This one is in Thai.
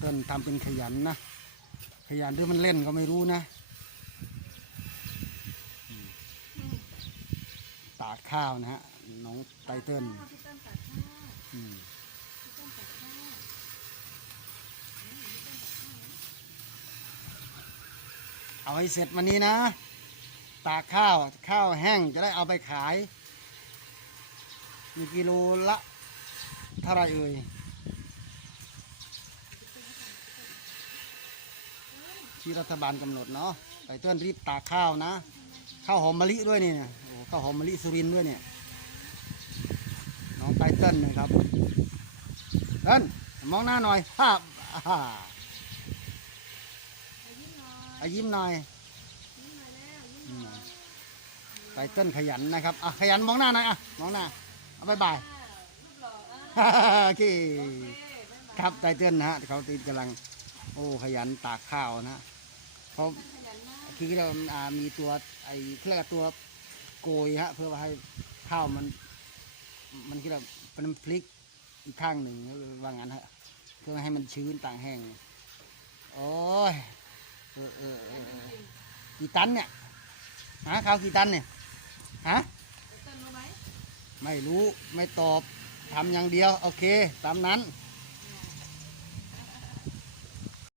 เติ้ลทำเป็นขยันนะ ขยันหรือมันเล่นก็ไม่รู้นะอืมตากข้าวนะฮะ น้องไตเติ้ลพี่เติ้ลตัดข้าวอืมพี่เติ้ลตัดข้าวเอาให้เสร็จวันนี้นะ ตากข้าวข้าวแห้งจะได้เอาไปขาย มีกิโลละเท่าไหรเอ่ย ที่รัฐบาลกำหนดเนาะไตเติ้ลรีบตากข้าวนะ ข้าวหอมมะลิด้วยนี่นะโอ้ข้าวหอมมะลิสุรินทร์ด้วยเนี่ยน้องไตเติ้ลนะครับเติ้ลมองหน้าหน่อยฮ่าฮ่าเอายิ้มหน่อยอายิ้มหน่อยยิ้มหน่อยแล้วยิ้มหน่อยไตเติ้ลขยันนะครับอะขยันมองหน้าหน่อยอะมองหน้าเอาบายบายอ้าวรูปหล่ออะโอเคโอเคบ๊ายบายครับไตเติ้ลนะฮะเขาตีกำลัง โอ้ขยันตากข้าวนะฮะ เขาคือเราอ่ามีตัวไอ้เครียกว่าตัวโกยฮะ เพื่อว่าให้ข้าวมัน มันคือแบบเป็นพลิกอีกข้างหนึ่งว่างั้นฮะเพื่อให้มันชื้นต่างแห้งโอ้ยเออเออเออกี่ตันเนี่ยฮะข้าวกี่ตันเนี่ยฮะไม่รู้ไม่ตอบทำอย่างเดียว โอเค ตามนั้น